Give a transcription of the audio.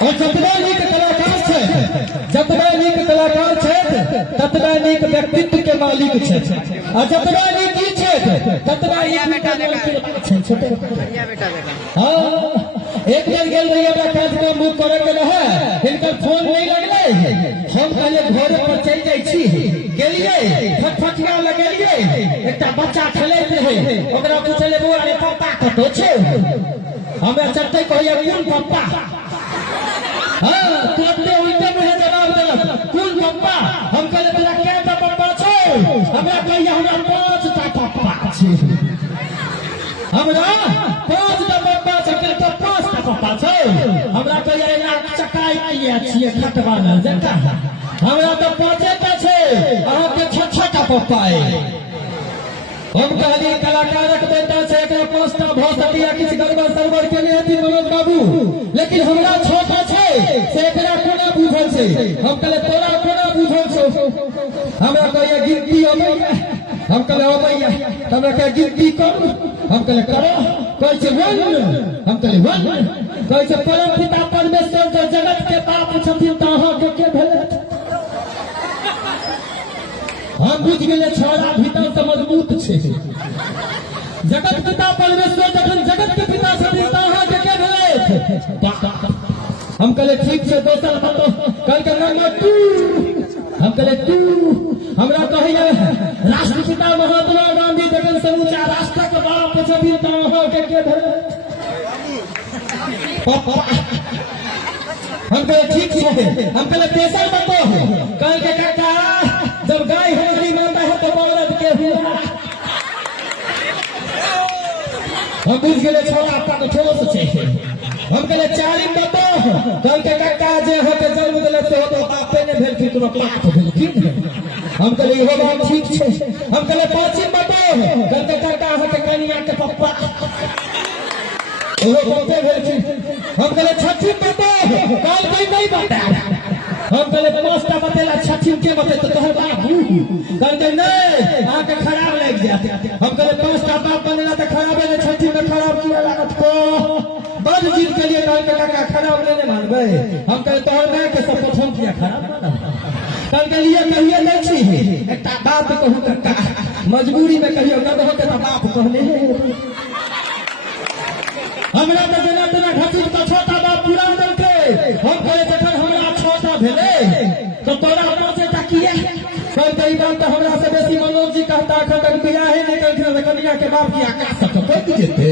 और जतबे नीक कलाकार छे, जतबे नीक कलाकार छे, ततबे नीक व्यक्तित्व के मालिक छे, और जतबे नीक की छे, ततबे बेटा बेटा हाँ एक दिन गेल रही हमरा काज में मुंह करे के रहे, इनकर फोन नहीं लगले, हम कहले घरे पर चल जाई छी, गेलिए फटफटिया लगेलिए, एकटा बच्चा खेलैत रहे, ओकरा पूछले बो अरे पापा कतो छे, हमरा चलते कहिया कोन पापा, हाँ तुरंते उल्टे मुहे जवाब देलक कोन पापा, हम कहले तोरा केटा पापा छे, हमरा कहिया हमरा 5टा पापा छे, हमरा 5टा पापा छे, केटा 5टा पापा छे, हमरा कहिया एना चकाई किया छिए खटवाना जका, हमरा तो 5टा छे, अहाँ के 6टा पापा है। हम कहलिए कलाकारक बेटा से एकरा 5टा भ सकिया किछ गड़बड़ सरबर के नहीं हती मनोज बाबू, लेकिन हमरा 6टा छे से एकरा कोना बुझल छे, हम कहले तोरा कोना बुझल छौ, हमरा कहिया गिनती अबैया, हम कहले अबैया, हमरा कहे गिनती कर, हम कहले करो, कहै छै 1, हम कहले 1, कहै छै परम पिता परमेश्वर जो जगत के बाप छथिन त अहाँ के भेलै, हम बुझ गेले छोरा भीतर से मजबूत छे, जगत पिता परमेश्वर जखन जगत के पिता छथिन त अहाँ के भेलै, हम कहले ठीक छे दोसर बताओ, कहल के नंबर 2, हम कहले 2, हमरा कहिया राष्ट्रपिता महात्मा गांधी जखन समूचा राष्ट्र के बाप छथिन त अहाँ के भेलै पापा, हम कहले ठीक छे, हम कहले तेसर बताओ, कहल के काका जब गाय हमारी माता है तो औरत के हुआ, हम बुझ गए छोरा आपका तो ठोस छे, हम कहले 4 बताओ, कहल के काका जे हो के जन्म देले से हो तो बापे ने भेल फिर तोरा पाप भेलखिन, हम कहले इहो बात ठीक छे, हम कहले 5 बताओ, कहल के काका हो के कनिया के पप्पा ओहो बापे भेलखिन, हम कहले 6 बताओ, कहल के नहीं बता, हम कहले 5टा बतेला 6 के बते तो तोहर बाबू, कहते नहीं आहाँ के खराब लग जाते, हम कहले 5टा बाप बनेला तो खराब है, 6 में खराब किया लागत को बड़ जीत के लिए, कहल के काका खराब नहीं मानबे, हम कहले तोहर मां के सब प्रथम किया खराब माना, कहल के लिए कहिए नहीं छी, एकटा बात कहू काका मजबूरी में कहियो न हो के बाप कहले हमरा तो जेना तेना घसीट तो छोटा बाप पूरा देलके, हम कहे जखन हमरा 6टा भेले तो तोरा 5टा किया, कल कई बात तो हमरा से बेसी मनोज जी कहता, अखन तक बियाह नहीं करथिन, कनिया के बाप की आकाश तक कट जेते।